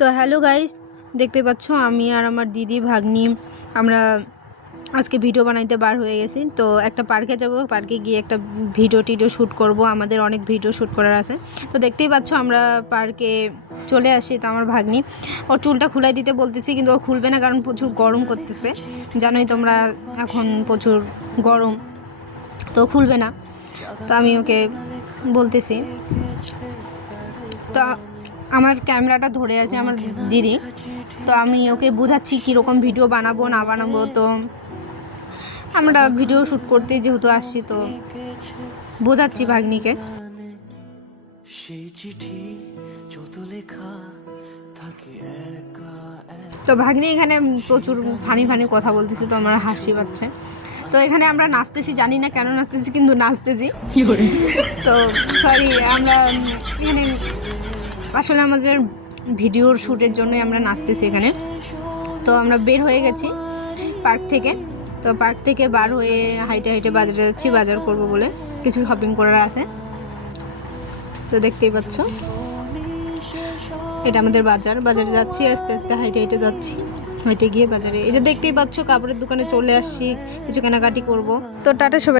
তো hello guys, দেখতে পাচ্ছ আমি আর আমার দিদি ভাগ্নি আমরা আজকে ভিডিও বানাইতে বার হয়ে গেছি। তো একটা পার্কে যাব, পার্কে গিয়ে একটা ভিডিও শ্যুট করব, আমাদের অনেক ভিডিও শ্যুট করার আছে। তো দেখতেই পাচ্ছ আমরা পার্কে চলে আসি। তো আমার ভাগ্নি ওর চুলটা খুলাই দিতে বলতেছি, কিন্তু ও খুলবে না, কারণ প্রচুর গরম করতেছে, জানোই তোমরা এখন প্রচুর গরম, তো খুলবে না। তো আমি ওকে বলতেছি, তো আমার ক্যামেরাটা ধরে আছে আমার দিদি, তো আমি ওকে বোঝাচ্ছি কীরকম ভিডিও বানাবো না বানাবো। তো আমরা ভিডিও শ্যুট করতে যেহেতু আসছি, তো বোঝাচ্ছি ভাগ্নিকে। তো ভাগ্নি এখানে প্রচুর ফানি কথা বলতেছে, তো আমার হাসি পাচ্ছে। তো এখানে আমরা নাচতেছি, জানি না কেন নাচতেছি, কিন্তু নাচতেছি। তো সরি, আমরা এখানে আসলে আমাদের ভিডিওর শ্যুটের জন্যই আমরা নাচতেছি এখানে। তো আমরা বের হয়ে গেছি পার্ক থেকে। তো পার্ক থেকে বার হয়ে হাইটে বাজারে যাচ্ছি, বাজার করব বলে, কিছু শপিং করার আছে। তো দেখতেই পাচ্ছ এটা আমাদের বাজারে যাচ্ছি, আস্তে আস্তে হাইটে যাচ্ছি, হাইটে গিয়ে বাজারে এই যে দেখতেই পাচ্ছ কাপড়ের দোকানে চলে আসছি, কিছু কেনাকাটি করব। তো টাটা সবাই।